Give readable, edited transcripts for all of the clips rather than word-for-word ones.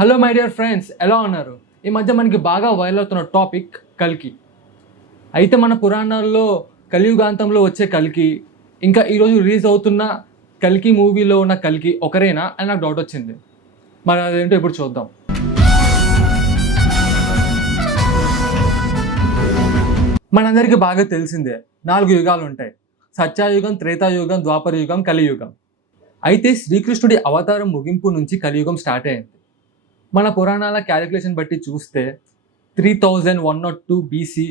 Hello my dear friends, ఎలా ఉన్నారు? ఈ మధ్య మనకి బాగా వైరల్ అవుతున్న టాపిక్ కల్కి. అయితే మన పురాణాల్లో కలియుగాంతంలో వచ్చే కల్కి, ఇంకా ఈరోజు రిలీజ్ అవుతున్న కల్కి మూవీలో ఉన్న కల్కి ఒకరేనా అని నాకు డౌట్ వచ్చింది. మరి అదేంటో ఇప్పుడు చూద్దాం. మనందరికీ బాగా తెలిసిందే, 4 యుగాలు ఉంటాయి. సత్యయుగం, త్రేతాయుగం, ద్వాపర యుగం, కలియుగం. అయితే శ్రీకృష్ణుడి అవతారం ముగింపు నుంచి కలియుగం స్టార్ట్ అయింది. మన పురాణాల క్యాలిక్యులేషన్ బట్టి చూస్తే 3102 BC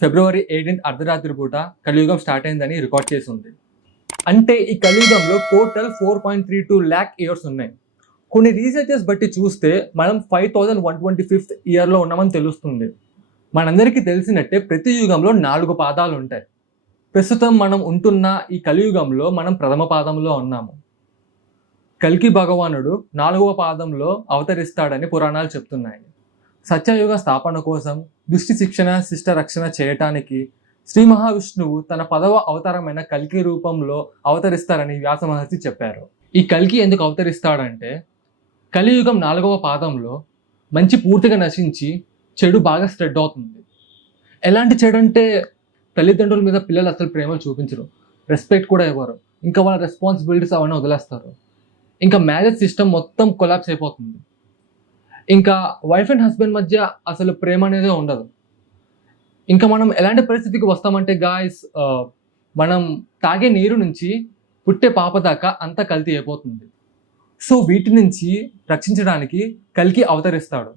ఫిబ్రవరి 18 అర్ధరాత్రి పూట కలియుగం స్టార్ట్ అయిందని రికార్డ్ చేసి ఉంది. అంటే ఈ కలియుగంలో టోటల్ 4.32 lakh ఇయర్స్ ఉన్నాయి. కొన్ని రీసెర్చెస్ బట్టి చూస్తే మనం 5125th ఇయర్లో ఉన్నామని తెలుస్తుంది. మనందరికీ తెలిసినట్టే ప్రతి యుగంలో 4 పాదాలు ఉంటాయి. ప్రస్తుతం మనం ఉంటున్న ఈ కలియుగంలో మనం ప్రథమ పాదంలో ఉన్నాము. కల్కి భగవానుడు 4వ పాదంలో అవతరిస్తాడని పురాణాలు చెప్తున్నాయి. సత్యయుగ స్థాపన కోసం దుష్టి శిక్షణ, శిష్ట రక్షణ చేయటానికి శ్రీ మహావిష్ణువు తన 10వ అవతారమైన కల్కి రూపంలో అవతరిస్తారని వ్యాస మహర్షి చెప్పారు. ఈ కల్కి ఎందుకు అవతరిస్తాడంటే, కలియుగం 4వ పాదంలో మంచి పూర్తిగా నశించి చెడు బాగా స్ప్రెడ్ అవుతుంది. ఎలాంటి చెడు అంటే, తల్లిదండ్రుల మీద పిల్లలు అసలు ప్రేమలు చూపించరు, రెస్పెక్ట్ కూడా ఇవ్వరు, ఇంకా వాళ్ళ రెస్పాన్సిబిలిటీస్ అవన్నీ వదిలేస్తారు. ఇంకా మ్యారేజ్ సిస్టమ్ మొత్తం కొలాప్స్ అయిపోతుంది. ఇంకా వైఫ్ అండ్ హస్బెండ్ మధ్య అసలు ప్రేమ అనేది ఉండదు. ఇంకా మనం ఎలాంటి పరిస్థితికి వస్తామంటే గాయస్, మనం తాగే నీరు నుంచి పుట్టే పాప దాకా అంతా కల్తీ అయిపోతుంది. సో వీటి నుంచి రక్షించడానికి కల్కి అవతరిస్తాడు.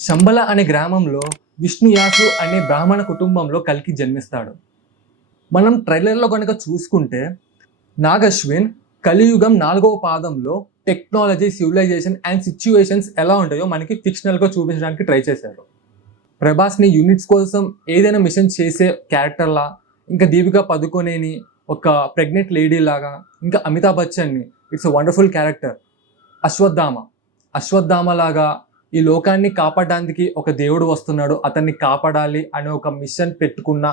శంబల అనే గ్రామంలో విష్ణుయాసు అనే బ్రాహ్మణ కుటుంబంలో కల్కి జన్మిస్తాడు. మనం ట్రైలర్లో కనుక చూసుకుంటే నాగశ్విన్ కలియుగం 4వ పాదంలో టెక్నాలజీ, సివిలైజేషన్ అండ్ సిచ్యువేషన్స్ ఎలా ఉంటాయో మనకి ఫిక్షనల్గా చూపించడానికి ట్రై చేశారు. ప్రభాస్ని యూనిట్స్ కోసం ఏదైనా మిషన్ చేసే క్యారెక్టర్లా, ఇంకా దీపికా పదుకొనేని ఒక ప్రెగ్నెంట్ లేడీ లాగా, ఇంకా అమితాబ్ బచ్చన్ని it's a wonderful character Ashwatthama లాగా ఈ లోకాన్ని కాపాడడానికి ఒక దేవుడు వస్తున్నాడు, అతన్ని కాపాడాలి అనే ఒక మిషన్ పెట్టుకున్న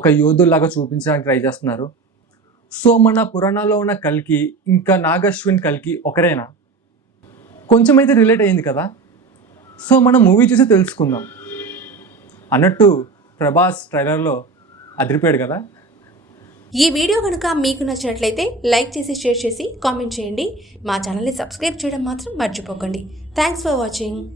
ఒక యోధుల్లాగా చూపించడానికి ట్రై చేస్తున్నారు. సో మన పురాణాల్లో ఉన్న కల్కి ఇంకా నాగశ్విన్ కల్కి ఒకరేనా? కొంచెం అయితే రిలేట్ అయింది కదా. సో మనం మూవీ చూసి తెలుసుకుందాం. అన్నట్టు ప్రభాస్ ట్రైలర్లో అదిరిపోయాడు కదా. ఈ వీడియో కనుక మీకు నచ్చినట్లయితే లైక్ చేసి, షేర్ చేసి, కామెంట్ చేయండి. మా ఛానల్ని సబ్స్క్రైబ్ చేయడం మాత్రం మర్చిపోకండి. Thanks for watching.